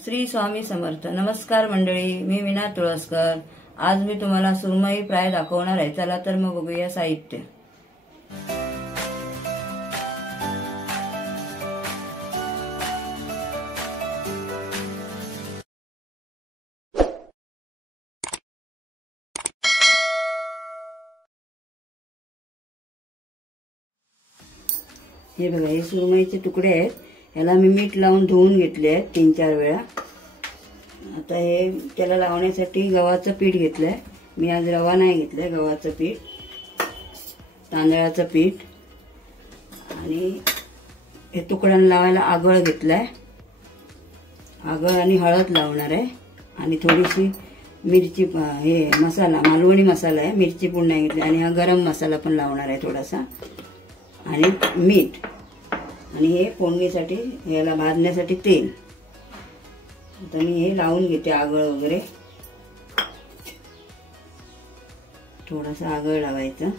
श्री स्वामी समर्थ. नमस्कार मंडळी, मी मीना तुळसकर. आज मी तुम्हाला सुरमई फ्राय दाखवणार आहे. चला तर मग बघूया साहित्य. हे बघा, हे सुरमईचे तुकडे आहेत. याला मी मीठ लावून धुवून घेतले आहेत 3-4 वेळा. आता हे त्याला लावण्यासाठी गव्हाचं पीठ घेतलंय. मी आज रवा नाही घेतलाय, गव्हाचं पीठ, तांदळाचं पीठ आणि हे तुकड्यांना लावायला आगळ घेतलाय. आगळ आणि हळद लावणार आहे आणि थोडीशी मिरची, हे मसाला मालवणी मसाला आहे, मिरची पूड नाही घेतली. आणि हा गरम मसाला पण लावणार आहे थोडासा, आणि मीठ, आणि हे फोडणीसाठी याला भाजण्यासाठी तेल. आता मी हे लावून घेते आगळ वगैरे. थोडासा आगळ लावायचा.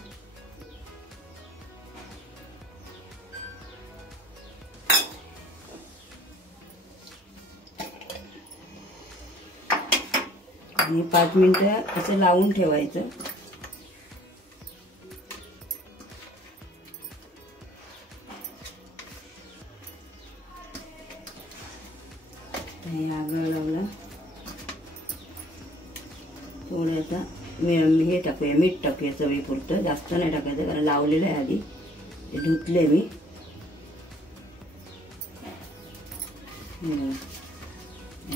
आणि 5 मिनिटं असं लावून ठेवायचं. हे आगळ लावला. थोडासा हे टाकूया, मीठ टाकूया चवीपुरतं, जास्त नाही टाकायचं कारण लावलेलं आहे आधी. ते धुतले मी.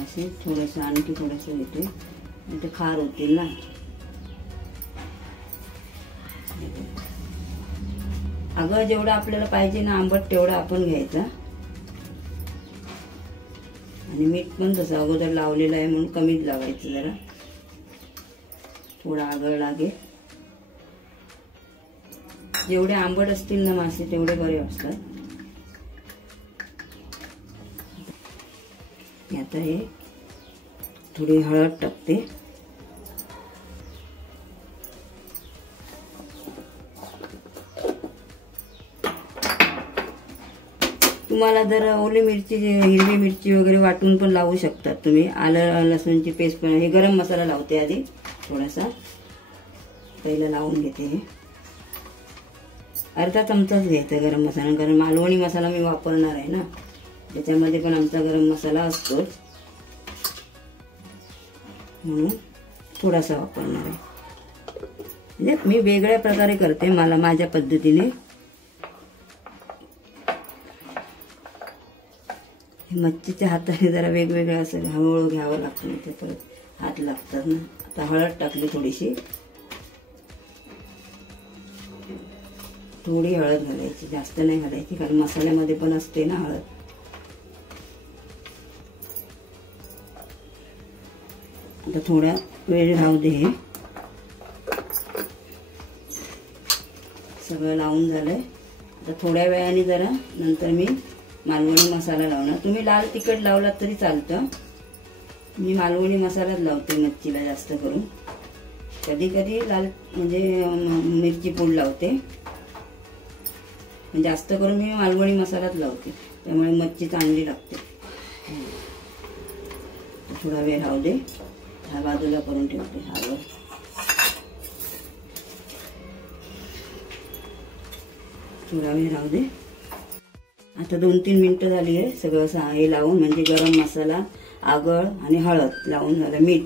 असे थोडंसं आणखी थोडंसं घेते, ते खार होतील ना. आगळ जेवढं आपल्याला पाहिजे ना आंबट तेवढं आपण घ्यायचा. आणि मीठ पण तसं अगोदर लावलेलं आहे म्हणून कमीच लावायचं, जरा थोडा आगळ लागेल. जेवढे आंबट असतील ना मासे तेवढे बरे असतात. आता हे थोडी हळद टाकते. तुम्हाला जर ओली मिरची, हिरवी मिरची वगैरे वाटून पण लावू शकतात तुम्ही. आलं लसूणची पेस्ट पण. हे गरम मसाला लावते आधी थोडासा, पहिला लावून घेते. हे अर्धा चमचाच घ्यायचा गरम मसाला, कारण मालवणी मसाला मी वापरणार आहे ना, त्याच्यामध्ये पण आमचा गरम मसाला असतोच, म्हणून थोडासा वापरणार आहे. म्हणजे मी वेगळ्या प्रकारे करते, मला माझ्या पद्धतीने. मच्छीच्या हाताने जरा वेगवेगळं असं हळूहळू घ्यावं लागतं, नाही ते परत हात लागतात ना. आता हळद टाकली थोडीशी, थोडी हळद घालायची, जास्त नाही घालायची कारण मसाल्यामध्ये पण असते ना हळद. आता थोडा वेळ राहू दे. हे सगळं लावून झालंय. आता थोड्या वेळाने जरा नंतर मी मालवणी मसाला लावणार. तुम्ही लाल तिखट लावलात तरी चालतं. मी मालवणी मसालाच लावते मच्छीला जास्त करून. कधी कधी लाल म्हणजे मिरची पूड लावते, जास्त करून मी मालवणी मसालाच लावते, त्यामुळे मच्छी चांगली लागते. थोडा वेळ राहू दे. हा बाजूला करून ठेवते. हा थोडा वेळ राहू दे. आता 2-3 मिनिटं झाली आहे सगळं हे लावून, म्हणजे गरम मसाला, आगळ आणि हळद लावून झालं, मीठ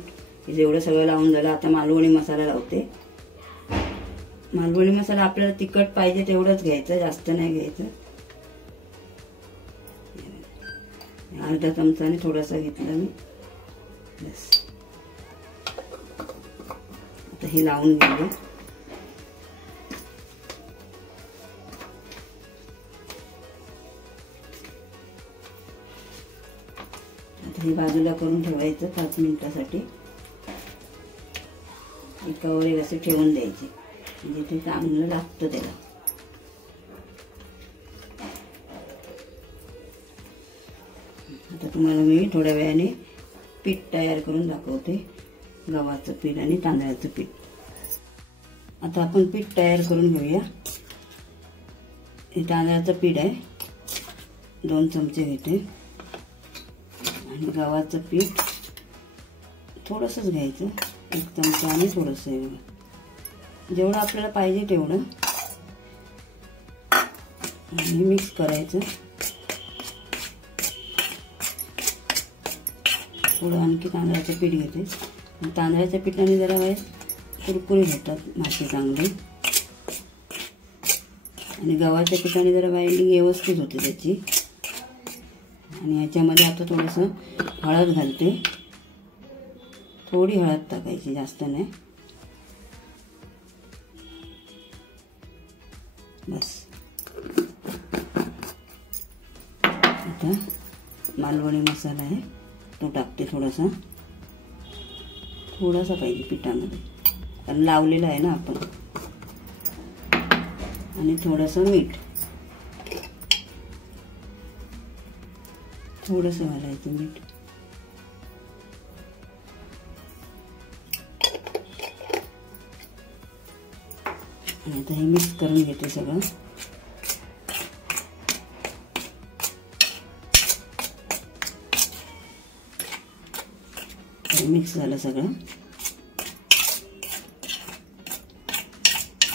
हे एवढं सगळं लावून झालं. आता मालवणी मसाला लावते. मालवणी मसाला आपल्याला तिखट पाहिजे तेवढंच घ्यायचं, जास्त नाही घ्यायचं. अर्धा चमचाने थोडासा घेतला मी, बस. आता हे लावून घेऊया. हे बाजूला करून ठेवायचं 5 मिनिटासाठी. एकावर असे ठेवून द्यायचे, म्हणजे ते चांगलं लागतं त्याला. आता तुम्हाला मी थोड्या वेळाने पीठ तयार करून दाखवते, गव्हाचं पीठ आणि तांदळाचं पीठ. आता आपण पीठ तयार करून घेऊया. हे तांदळाचं पीठ आहे, 2 चमचे घेते. आणि गव्हाचं पीठ थोडंसंच घ्यायचं, 1 चमचा आणि थोडंसं आहे बघा, जेवढं आपल्याला पाहिजे तेवढं, आणि मिक्स करायचं. थोडं आणखी तांदळाचं पीठ घेते. तांदळाच्या पिठाने जरा वेळेस कुरकुरीत होतात मासे चांगले, आणि गव्हाच्या पिठाने जरा बाइंडिंग व्यवस्थित होते त्याची. आणि याच्यामध्ये आता थोडंसं हळद घालते, थोडी हळद टाकायची, जास्त नाही, बस. आता मालवणी मसाला आहे तो टाकते, थोडासा पाहिजे पिठामध्ये, कारण लावलेला आहे ना आपण. आणि थोडंसं मीठ, थोडंसं घालायचं मीठ. आणि आता हे मिक्स करून घेते सगळं. मिक्स झालं सगळं.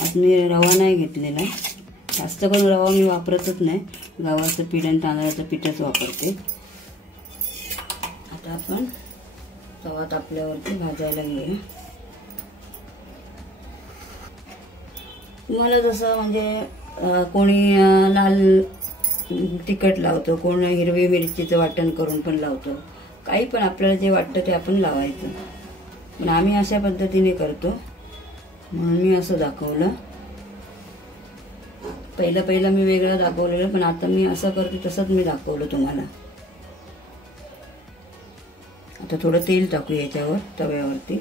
आज मी रवा नाही घेतलेला, जास्त करून रवा मी वापरतच नाही, गव्हाचं पीठ आणि तांदळाचं पीठच वापरते. आता आपण तवा तापल्यावरती भाजायला घेऊया. तुम्हाला जसं म्हणजे कोणी लाल तिखट लावतो, कोणी हिरवी मिरचीचं वाटण करून पण लावतो, काही पण आपल्याला जे वाटतं ते आपण लावायचं. पण आम्ही अशा पद्धतीने करतो, म्हणून मी असं दाखवलं. पहिलं मी वेगळं दाखवलेलं, पण आता मी असं करते तसंच मी दाखवलं तुम्हाला. आता थोडं तेल टाकू याच्यावर, तव्यावरती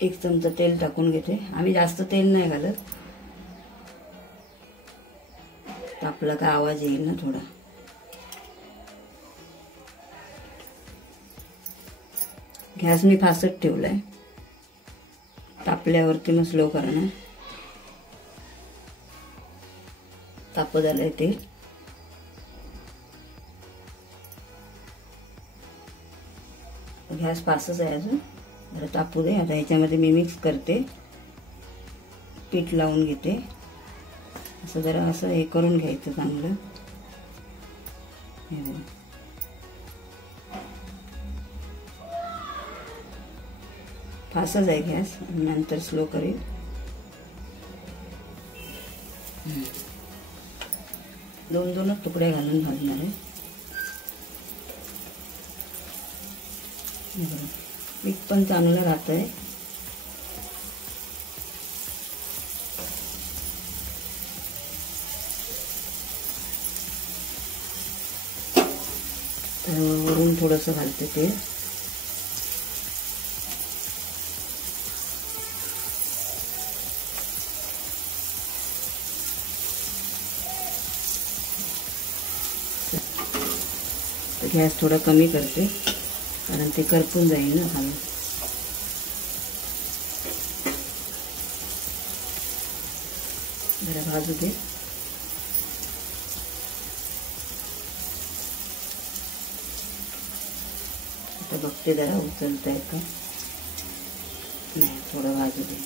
1 चमचा तेल टाकून घेते. आम्ही जास्त तेल नाही घालत, तापला का आवाज येईल ना थोडा. गॅस मी फास्ट ठेवलाय, तापल्यावरती मग स्लो करणार. तापत आलंय तेल. गॅस फास्टच आहे अजून, जरा तापू दे. आता ह्याच्यामध्ये मी मिक्स करते, पीठ लावून घेते. असं जरा असं हे करून घ्यायचं चांगलं. फास्टच आहे गॅस, नंतर स्लो करेल. दोनच तुकडे घालून भाजणार आहे. पीठ पण चांगलं राहत आहे. वरून थोडंसं घालते तेल. गॅस थोडा कमी करते, कारण ते करपून जाईल ना खाली. जरा भाजू दे. आता बघते जरा उचलता येतं नाही, थोडं भाजू दे.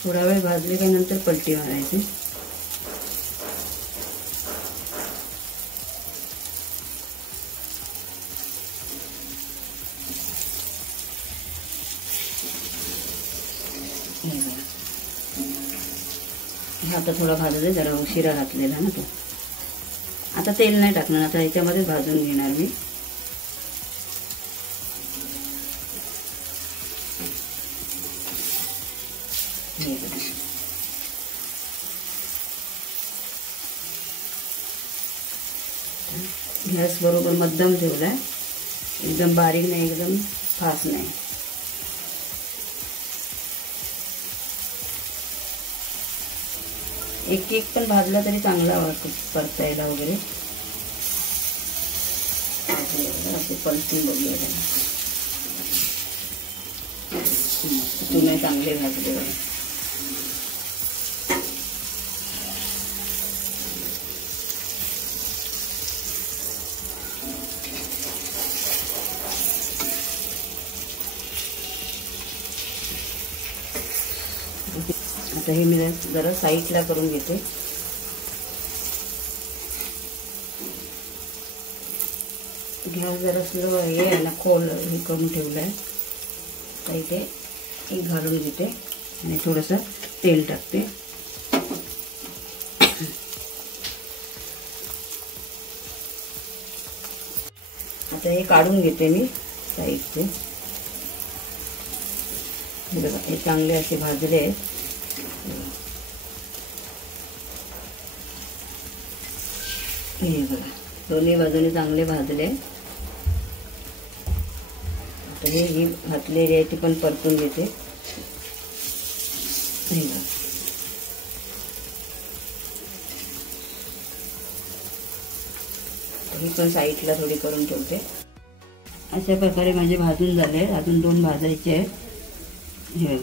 थोडा वेळ भाजले का नंतर पलटी मारायची. आता थोडा भाजू दे, जरा उशिरा घातलेला ना तो. आता तेल नाही टाकणार, आता याच्यामध्ये भाजून घेणार मी. गॅस बरोबर मध्यम ठेवलाय, एकदम बारीक नाही, एकदम फास्ट नाही. एक पण भाजला तरी चांगला परतायला वगैरे. असे पलटून बघूया त्याला. तुम्ही चांगले भाजले बघा. आता हे मी जरा साईडला करून घेते. गॅस जरा स्लो हे आहे ना, खोल हे करून ठेवलं आहे. तर इथे एक घालून घेते आणि थोडंसं तेल टाकते. आता हे काढून घेते मी साईडचे. हे बघा, हे चांगले असे भाजले आहेत. हे बघा, दोन्ही बाजूने चांगले भाजले. आता ही घातलेली आहे ती पण परतून घेते. हे बघा, ही पण साईडला थोडी करून ठेवते. अशा प्रकारे माझे भाजून झाले. अजून 2 भाजायचे आहेत. हे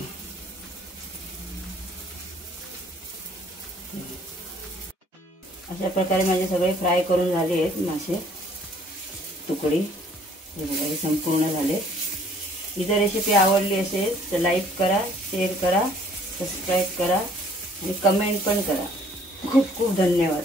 अशा प्रकारे माझे सगळे फ्राय करून झाले आहेत मासे तुकडी. हे बघा, हे संपूर्ण झाले. ही जर रेसिपी आवडली असेल तर लाईक करा, शेअर करा, सबस्क्राईब करा आणि कमेंट पण करा. खूप खूप धन्यवाद.